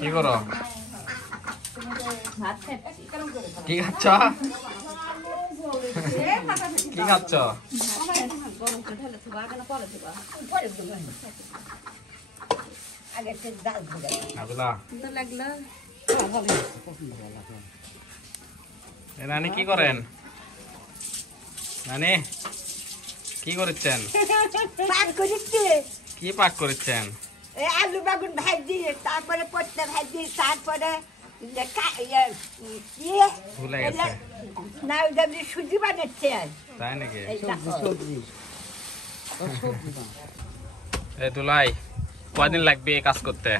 কি করো? কি খাচ্ছ? কি খাচ্ছ? নানি কি করেন? নানি কি করছেন? কি পাক করছেন? আলু বেগুন ভাজি, তারপরে পটলা ভাজি, তারপরে ভুলে গেছে না ওইটা সুজি বানাচ্ছে। তাই নাকি? এই দুলাই কয়দিন লাগবে এই কাজ করতে?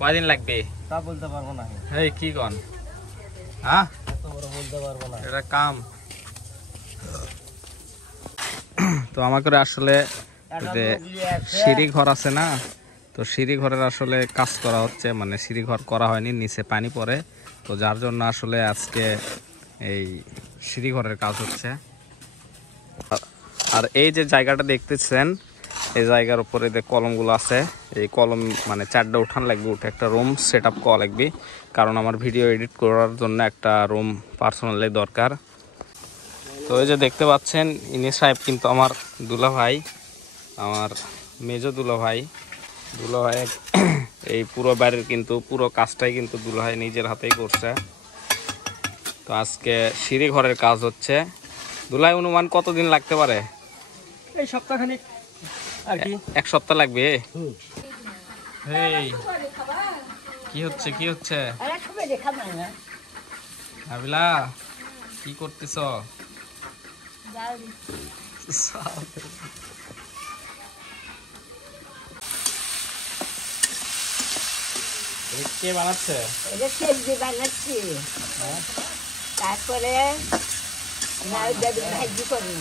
কয়দিন লাগবে তা বলতে পারবো না। এই কি কন? হ্যাঁ বলতে পারবো না, এটা কাম। তো আমাকে আসলে যে সিঁড়ি ঘর আছে না, তো সিঁড়ি ঘরের আসলে কাজ করা হচ্ছে, মানে সিঁড়ি ঘর করা হয়নি, নিচে পানি পড়ে, তো যার জন্য আসলে আজকে এই সিঁড়ি ঘরের কাজ হচ্ছে। আর এই যে জায়গাটা দেখতেছেন, এই জায়গার উপরে যে কলমগুলো আছে, এই কলম মানে 4টা উঠান লাগবে, উঠে একটা রুম সেট আপ করা লাগবে, কারণ আমার ভিডিও এডিট করার জন্য একটা রুম পার্সোনালি দরকার। তো এই যে দেখতে পাচ্ছেন, ইনি সাহেব কিন্তু আমার দুলা ভাই, আমার মেজো দুলা ভাই। এই পুরো বাড়ির কিন্তু পুরো কাজটাই কিন্তু দুলা ভাই নিজের হাতেই করছে। তো আজকে সিঁড়ি ঘরের কাজ হচ্ছে। দুলাই অনুমান কতদিন লাগতে পারে? এই সপ্তাহখানিক আর কি। 1 সপ্তাহ লাগবে। এই কি হচ্ছে কি হচ্ছে? আবিলা কি করতেছ? কে বানাচ্ছে? বানাচ্ছি, তারপরে ভাজি করবো।